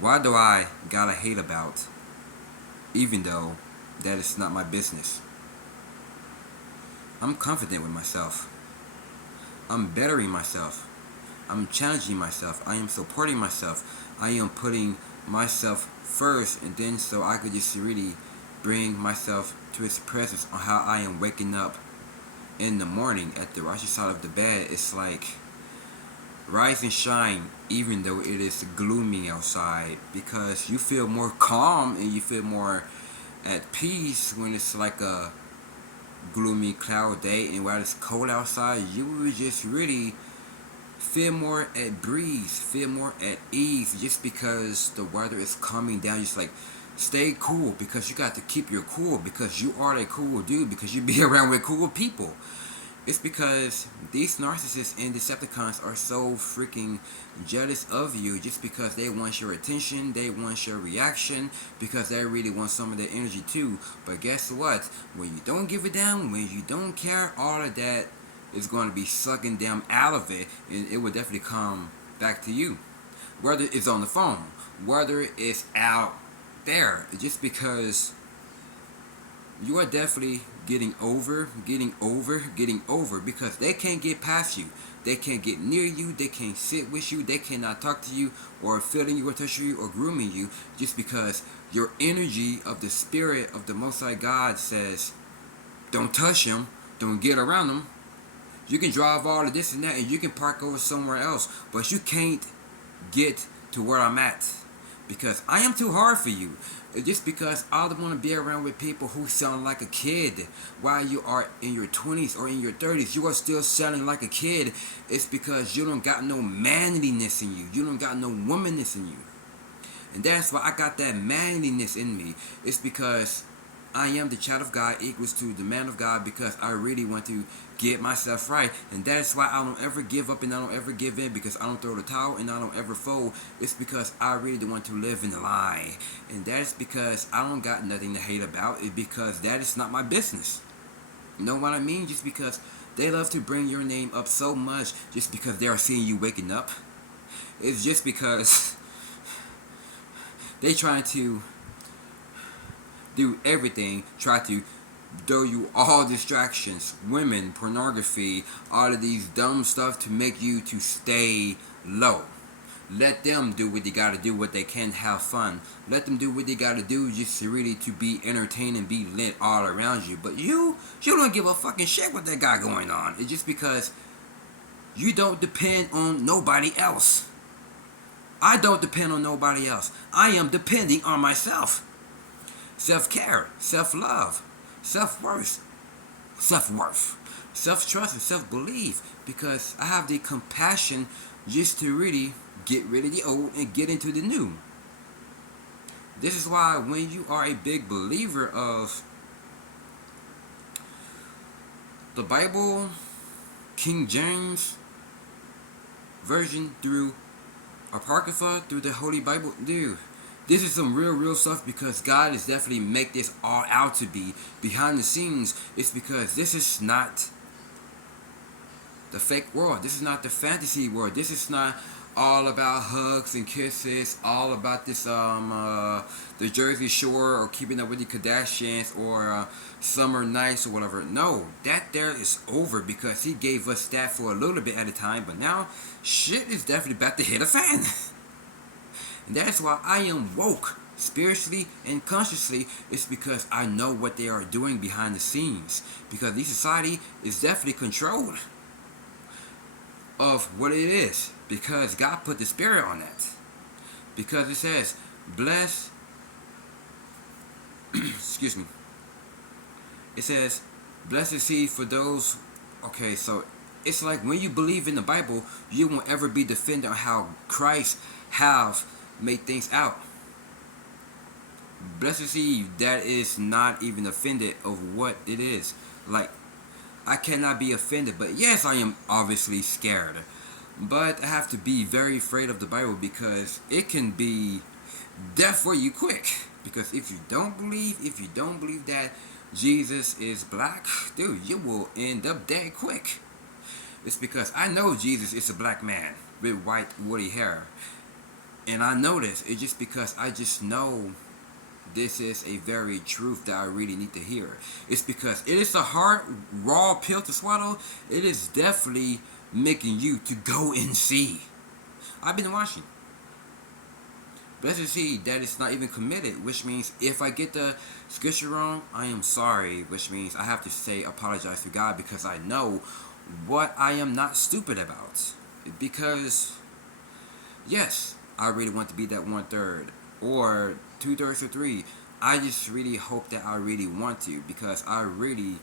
Why do I gotta hate about, even though that is not my business? I'm confident with myself. I'm bettering myself. I'm challenging myself. I am supporting myself. I am putting myself first, and then so I could just really bring myself to His presence on how I am waking up in the morning at the right side of the bed. It's like rise and shine even though it is gloomy outside, because you feel more calm and you feel more at peace when it's like a gloomy cloud day, and while it's cold outside you will just really feel more at breeze, feel more at ease, just because the weather is calming down. Just like stay cool, because you got to keep your cool, because you are a cool dude, because you be around with cool people. It's because these narcissists and Decepticons are so freaking jealous of you, just because they want your attention, they want your reaction, because they really want some of their energy too. But guess what? When you don't give it down, when you don't care, all of that is going to be sucking them out of it, and it will definitely come back to you. Whether it's on the phone, whether it's out there, just because you are definitely getting over, because they can't get past you. They can't get near you. They can't sit with you. They cannot talk to you or feeling you or touching you or grooming you, just because your energy of the spirit of the Most High God says, don't touch him, don't get around him. You can drive all of this and that, and you can park over somewhere else, but you can't get to where I'm at, because I am too hard for you. Just because I don't want to be around with people who sound like a kid while you are in your 20s or in your 30s. You are still sounding like a kid. It's because you don't got no manliness in you. You don't got no womanness in you. And that's why I got that manliness in me. It's because I am the child of God equals to the man of God, because I really want to get myself right. And that's why I don't ever give up and I don't ever give in, because I don't throw the towel and I don't ever fold. It's because I really don't want to live in a lie. And that's because I don't got nothing to hate about. It's because that is not my business. You know what I mean? Just because they love to bring your name up so much just because they are seeing you waking up. It's just because they trying to do everything, try to throw you all distractions, women, pornography, all of these dumb stuff to make you to stay low. Let them do what they gotta do, what they can, have fun. Let them do what they gotta do just to really to be entertained and be lit all around you. But you don't give a fucking shit what they got going on. It's just because you don't depend on nobody else. I don't depend on nobody else. I am depending on myself. Self-care, self-love, self-worth, self-trust, and self-belief, because I have the compassion just to really get rid of the old and get into the new. This is why when you are a big believer of the Bible, King James Version through Apocrypha, through the Holy Bible, dude, this is some real stuff, because God is definitely make this all out to be behind the scenes. It's because this is not the fake world. This is not the fantasy world. This is not all about hugs and kisses, all about this the Jersey Shore or keeping up with the Kardashians or summer nights or whatever. No, that there is over, because he gave us that for a little bit at a time, but now shit is definitely about to hit a fan. And that's why I am woke, spiritually and consciously. It's because I know what they are doing behind the scenes. Because this society is definitely controlled of what it is. Because God put the spirit on that. Because it says, bless, excuse me. It says, blessed is he for those, okay, so it's like when you believe in the Bible, you won't ever be defended on how Christ have made things out. Blessed is he that is not even offended of what it is. Like, I cannot be offended, but yes, I am obviously scared. But I have to be very afraid of the Bible, because it can be death for you quick. Because if you don't believe that Jesus is black, dude, you will end up dead quick. It's because I know Jesus is a black man with white woolly hair. And I know this. It's just because I just know this is a very truth that I really need to hear. It's because it is a hard, raw pill to swallow. It is definitely making you to go and see. I've been watching. Blessed is he that is not even committed, which means if I get the scripture wrong, I am sorry, which means I have to say apologize to God because I know what I am not stupid about. Because, yes, I really want to be that 1/3 or 2/3 or 3. I just really hope that I really want to because I really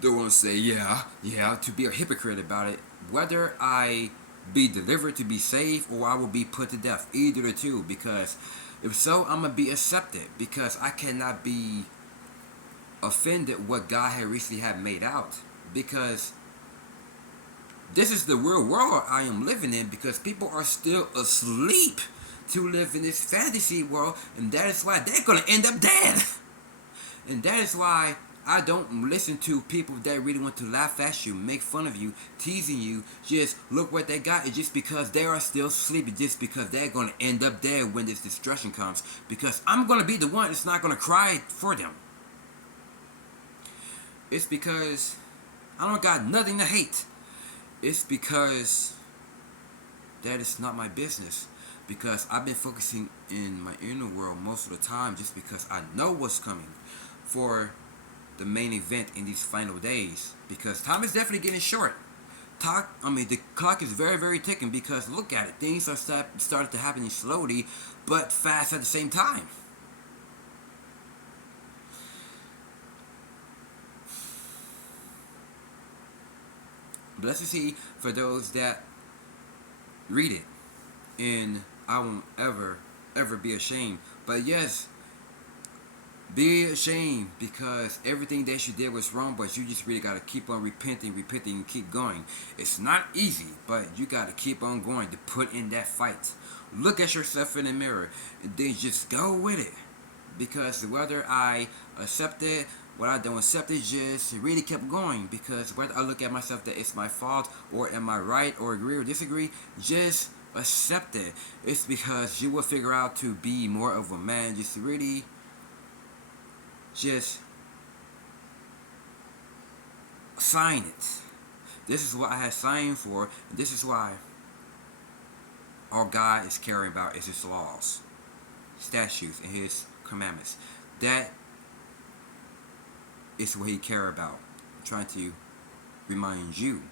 don't want to say, yeah, to be a hypocrite about it. Whether I be delivered to be saved or I will be put to death. Either the two. Because if so, I'm going to be accepted. Because I cannot be offended what God had recently had made out. Because this is the real world I am living in. Because people are still asleep to live in this fantasy world. And that is why they're going to end up dead. And that is why I don't listen to people that really want to laugh at you, make fun of you, teasing you. Just look what they got. It's just because they are still sleeping. Just because they're going to end up dead when this destruction comes. Because I'm going to be the one that's not going to cry for them. It's because I don't got nothing to hate. It's because that is not my business. Because I've been focusing in my inner world most of the time just because I know what's coming for the main event in these final days. Because time is definitely getting short. The clock is very, very ticking because look at it. Things are started to happen slowly but fast at the same time. Blessed is he for those that read it. And I won't ever be ashamed. But yes, be ashamed because everything that you did was wrong, but you just really got to keep on repenting, and keep going. It's not easy, but you got to keep on going to put in that fight. Look at yourself in the mirror and then just go with it. Because whether I accept it, what I don't accept it, just really kept going. Because whether I look at myself that it's my fault or am I right or agree or disagree, just accept it. It's because you will figure out to be more of a man. Just really just sign it. This is what I had signed for. And this is why all God is caring about is his laws, statutes, and his commandments. That is what he cares about. I'm trying to remind you.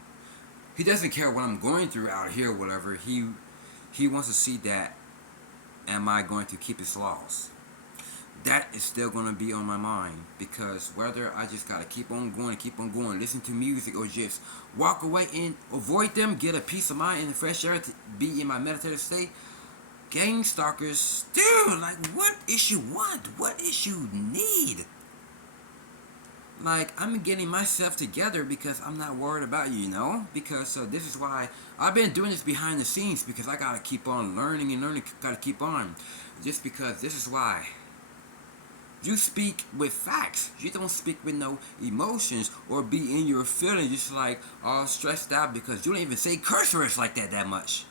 He doesn't care what I'm going through out here or whatever. He wants to see that am I going to keep his laws. That is still going to be on my mind because whether I just got to keep on going, listen to music or just walk away and avoid them, get a peace of mind in the fresh air to be in my meditative state. Gang stalkers, dude, like what is you want? What is you need? Like, I'm getting myself together because I'm not worried about you, Because, so this is why I've been doing this behind the scenes because I got to keep on learning, got to keep on. Just because this is why. You speak with facts. You don't speak with no emotions or be in your feelings just like all stressed out because you don't even say curse words like that much.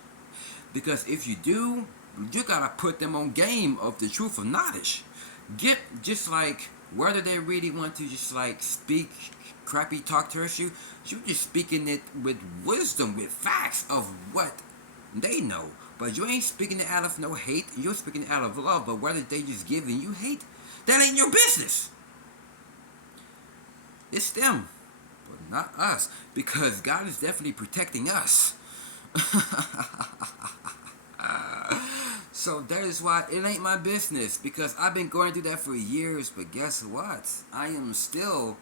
Because if you do, you got to put them on game of the truth of knowledge. Get just like whether they really want to just like speak crappy talk to you just speaking it with wisdom, with facts of what they know. But you ain't speaking it out of no hate. You're speaking it out of love. But whether they just giving you hate, that ain't your business. It's them, but not us. Because God is definitely protecting us. So that is why it ain't my business. Because I've been going through that for years. But guess what? I am still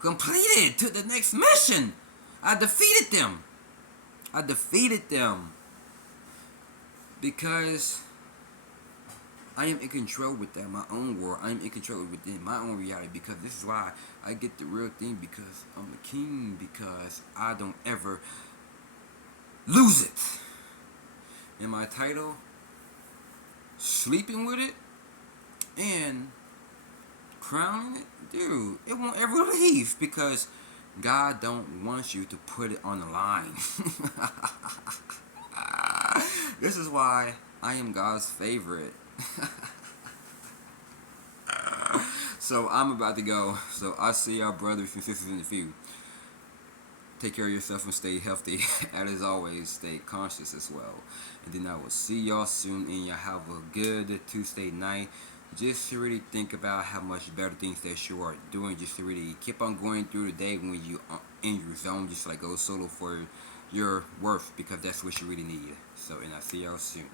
completed to the next mission. I defeated them. Because I am in control with that, my own world. I am in control within my own reality because this is why I get the real thing because I'm the king because I don't ever lose it. And my title, sleeping with it and crowning it, dude, it won't ever leave because God don't want you to put it on the line. This is why I am God's favorite. So I'm about to go. So I see our brothers and sisters in the few. Take care of yourself and stay healthy. And as always, stay conscious as well. And then I will see y'all soon. And y'all have a good Tuesday night. Just to really think about how much better things that you are doing. Just to really keep on going through the day when you are in your zone. Just like go solo for your worth, because that's what you really need. So, and I'll see y'all soon.